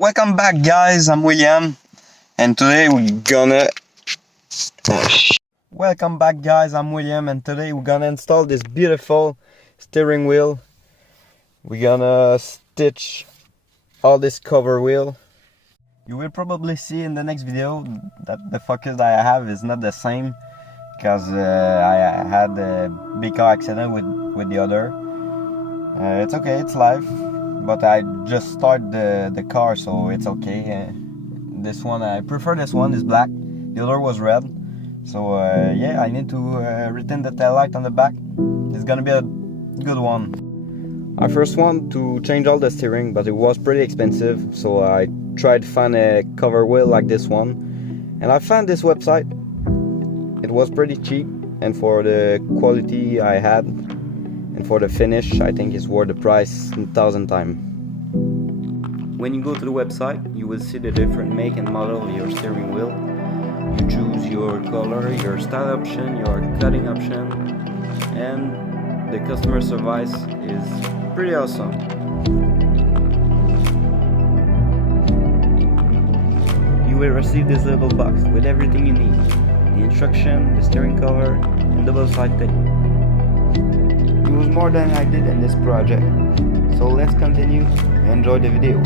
Welcome back, guys. I'm William, and today we're gonna. Welcome back, guys. I'm William, and today we're gonna install this beautiful steering wheel. We're gonna stitch all this cover wheel. You will probably see in the next video that the focus that I have is not the same because I had a big car accident with the other. It's okay, it's live. But I just started the car, so it's okay. This one, I prefer this one, is black. The other was red. So yeah, I need to retain the tail light on the back. It's gonna be a good one. I first want to change all the steering, but it was pretty expensive. So I tried to find a cover wheel like this one. And I found this website. It was pretty cheap, and for the quality I had, and for the finish, I think it's worth the price 1,000 times. When you go to the website, you will see the different make and model of your steering wheel. You choose your color, your style option, your cutting option, and the customer service is pretty awesome. You will receive this little box with everything you need: the instruction, the steering cover, and double-side tape. It was more than I did in this project, so let's continue and enjoy the video.